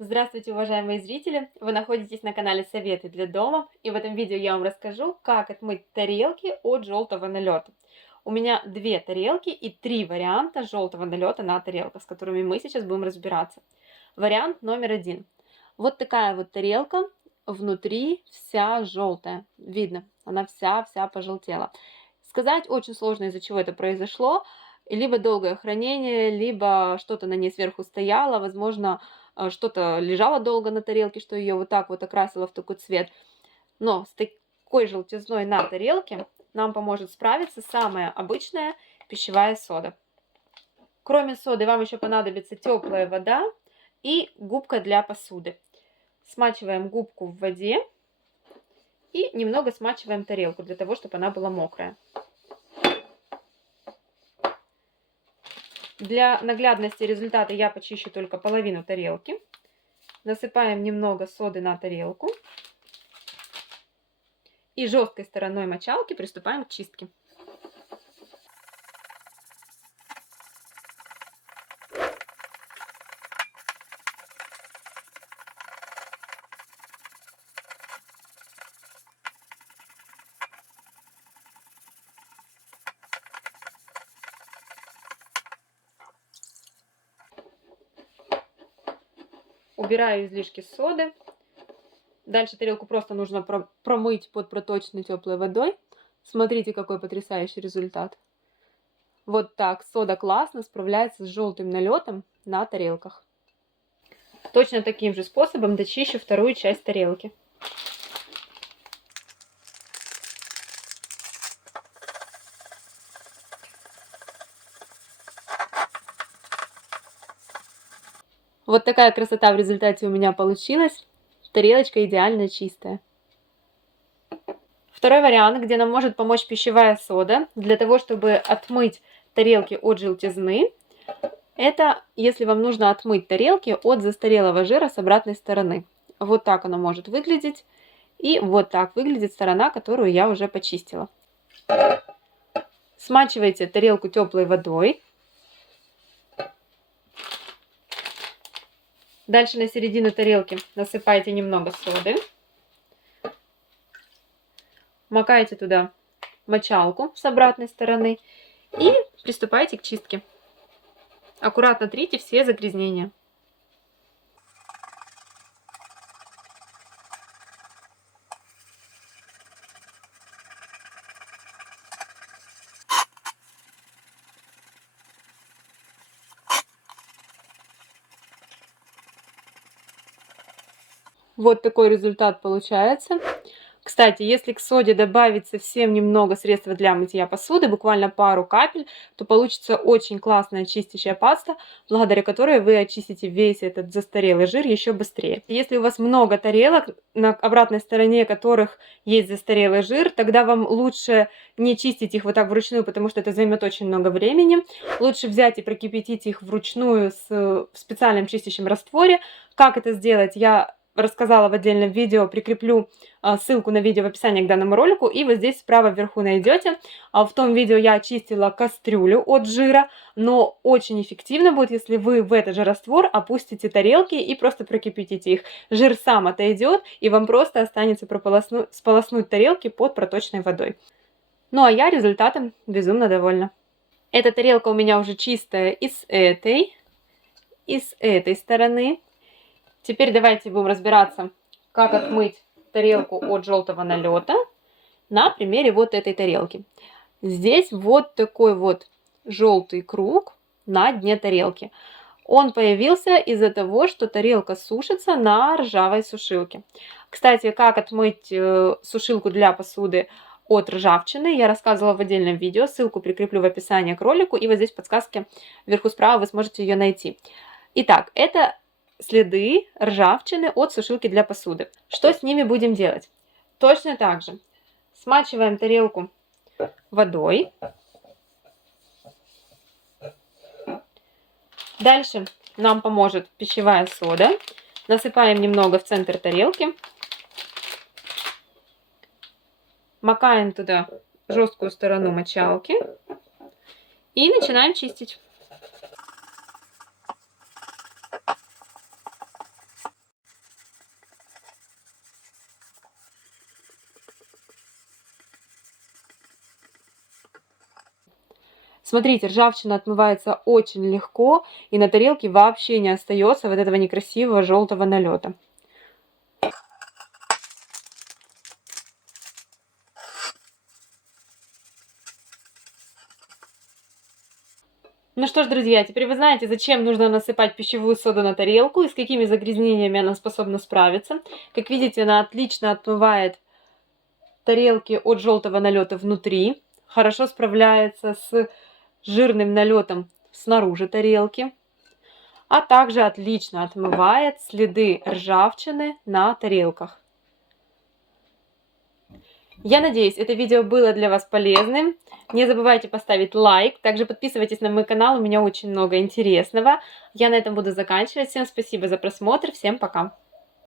Здравствуйте, уважаемые зрители! Вы находитесь на канале Советы для дома, и в этом видео я вам расскажу, как отмыть тарелки от желтого налета. У меня две тарелки и три варианта желтого налета на тарелках, с которыми мы сейчас будем разбираться. Вариант номер один. Вот такая вот тарелка, внутри вся желтая. Видно, она вся пожелтела. Сказать очень сложно, из-за чего это произошло. Либо долгое хранение, либо что-то на ней сверху стояло, возможно, что-то лежало долго на тарелке, что ее вот так вот окрасило в такой цвет. Но с такой желтизной на тарелке нам поможет справиться самая обычная пищевая сода. Кроме соды вам еще понадобится теплая вода и губка для посуды. Смачиваем губку в воде и немного смачиваем тарелку для того, чтобы она была мокрая. Для наглядности результата я почищу только половину тарелки. Насыпаем немного соды на тарелку. И жесткой стороной мочалки приступаем к чистке. Убираю излишки соды. Дальше тарелку просто нужно промыть под проточной теплой водой. Смотрите, какой потрясающий результат. Вот так сода классно справляется с желтым налетом на тарелках. Точно таким же способом дочищу вторую часть тарелки. Вот такая красота в результате у меня получилась. Тарелочка идеально чистая. Второй вариант, где нам может помочь пищевая сода, для того, чтобы отмыть тарелки от желтизны, это если вам нужно отмыть тарелки от застарелого жира с обратной стороны. Вот так оно может выглядеть. И вот так выглядит сторона, которую я уже почистила. Смачивайте тарелку теплой водой. Дальше на середину тарелки насыпайте немного соды. Макаете туда мочалку с обратной стороны и приступайте к чистке. Аккуратно трите все загрязнения. Вот такой результат получается. Кстати, если к соде добавить совсем немного средства для мытья посуды, буквально пару капель, то получится очень классная чистящая паста, благодаря которой вы очистите весь этот застарелый жир еще быстрее. Если у вас много тарелок, на обратной стороне которых есть застарелый жир, тогда вам лучше не чистить их вот так вручную, потому что это займет очень много времени. Лучше взять и прокипятить их вручную в специальном чистящем растворе. Как это сделать, я рассказала в отдельном видео, прикреплю ссылку на видео в описании к данному ролику, и вот здесь справа вверху найдете. В том видео я очистила кастрюлю от жира, но очень эффективно будет, если вы в этот же раствор опустите тарелки и просто прокипятите их. Жир сам отойдет, и вам просто останется сполоснуть тарелки под проточной водой. Ну а я результатом безумно довольна. Эта тарелка у меня уже чистая и с этой стороны. Теперь давайте будем разбираться, как отмыть тарелку от желтого налета на примере вот этой тарелки. Здесь вот такой вот желтый круг на дне тарелки. Он появился из-за того, что тарелка сушится на ржавой сушилке. Кстати, как отмыть сушилку для посуды от ржавчины, я рассказывала в отдельном видео. Ссылку прикреплю в описании к ролику, и вот здесь в подсказке вверху справа вы сможете ее найти. Итак, это следы ржавчины от сушилки для посуды. Что с ними будем делать? Точно так же смачиваем тарелку водой. Дальше нам поможет пищевая сода. Насыпаем немного в центр тарелки. Макаем туда жесткую сторону мочалки. И начинаем чистить. Смотрите, ржавчина отмывается очень легко, и на тарелке вообще не остается вот этого некрасивого желтого налета. Ну что ж, друзья, теперь вы знаете, зачем нужно насыпать пищевую соду на тарелку и с какими загрязнениями она способна справиться. Как видите, она отлично отмывает тарелки от желтого налета внутри, хорошо справляется с жирным налетом снаружи тарелки, а также отлично отмывает следы ржавчины на тарелках. Я надеюсь, это видео было для вас полезным. Не забывайте поставить лайк. Также подписывайтесь на мой канал, у меня очень много интересного. Я на этом буду заканчивать. Всем спасибо за просмотр. Всем пока.